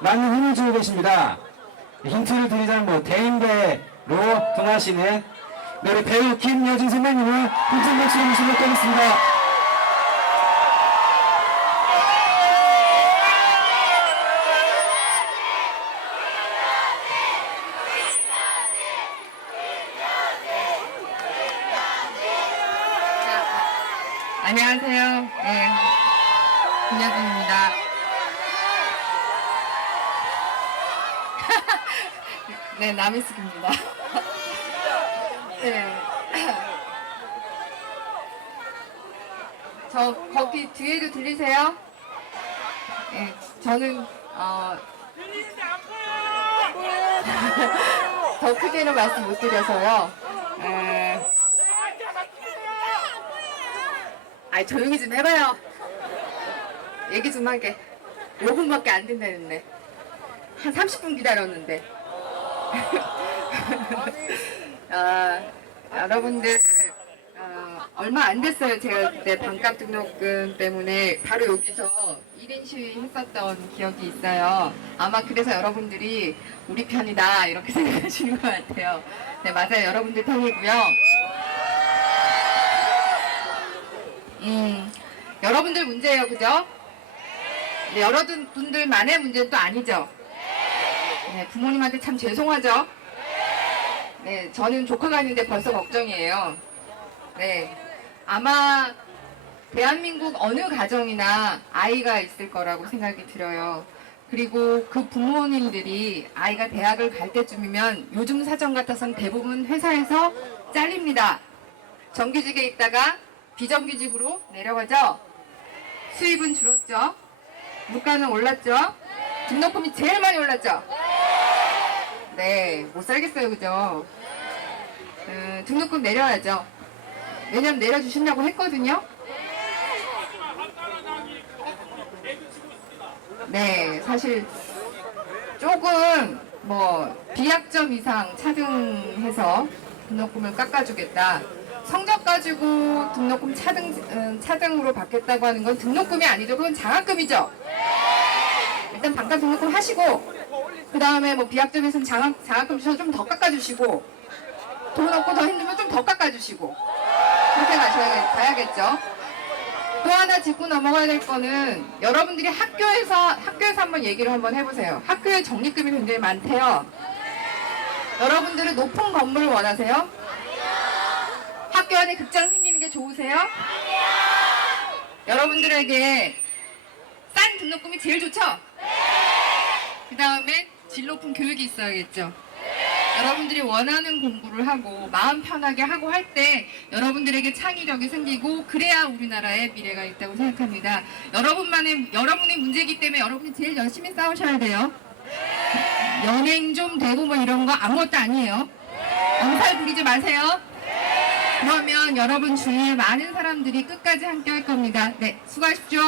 많은 힘을 주고 계십니다. 힌트를 드리자면 뭐 대인배로 동하시는 네, 우리 배우 김여진 선배님을 힘찬 박수로 모시도록 하겠습니다. 안녕하세요. 네. 김여진입니다. 네, 남희숙입니다. 네. 저 거기 뒤에도 들리세요? 네, 저는 어, 더 크게는 말씀 못 드려서요. 에, 아이 조용히 좀 해봐요. 얘기 좀 하게. 5분밖에 안 된다는데. 한 30분 기다렸는데. 아, 여러분들 어, 얼마 안 됐어요. 제가 그때 반값 등록금 때문에 바로 여기서 1인 시위 했었던 기억이 있어요. 아마 그래서 여러분들이 우리 편이다 이렇게 생각하시는 것 같아요. 네, 맞아요. 여러분들 편이고요. 음, 여러분들 문제예요, 그죠? 네, 여러분들만의 문제는 또 아니죠? 네, 부모님한테 참 죄송하죠? 네, 저는 조카가 있는데 벌써 걱정이에요. 네, 아마 대한민국 어느 가정이나 아이가 있을 거라고 생각이 들어요. 그리고 그 부모님들이 아이가 대학을 갈 때쯤이면 요즘 사정 같아서는 대부분 회사에서 잘립니다. 정규직에 있다가 비정규직으로 내려가죠. 수입은 줄었죠. 물가는 올랐죠. 등록금이 제일 많이 올랐죠. 네, 못 살겠어요, 그죠? 음, 등록금 내려야죠. 왜냐면 내려주신다고 했거든요. 네, 사실 조금 뭐 비약점 이상 차등해서 등록금을 깎아주겠다. 성적 가지고 등록금 차등 음, 차등으로 받겠다고 하는 건 등록금이 아니죠. 그건 장학금이죠. 일단 반값 등록금 하시고 그 다음에 뭐 비약점에서는 장학 장학금 주셔서 좀 더 깎아주시고 돈 없고 더 힘들면 좀 더 깎아주시고 그렇게 가셔야 가야겠죠. 또 하나 짚고 넘어가야 될 거는 여러분들이 학교에서 학교에서 한번 얘기를 한번 해보세요. 학교에 적립금이 굉장히 많대요. 여러분들은 높은 건물을 원하세요? 학교 안에 극장 생기는 게 좋으세요? 여러분들에게 싼 등록금이 제일 좋죠? 그 다음에 질 높은 교육이 있어야겠죠? 여러분들이 원하는 공부를 하고 마음 편하게 하고 할 때 여러분들에게 창의력이 생기고 그래야 우리나라의 미래가 있다고 생각합니다. 여러분만의 여러분의 문제이기 때문에 여러분이 제일 열심히 싸우셔야 돼요. 연행 좀 되고 뭐 이런 거 아무것도 아니에요. 엄살 부리지 마세요. 그러면 여러분 주위에 많은 사람들이 끝까지 함께 할 겁니다. 네, 수고하십시오.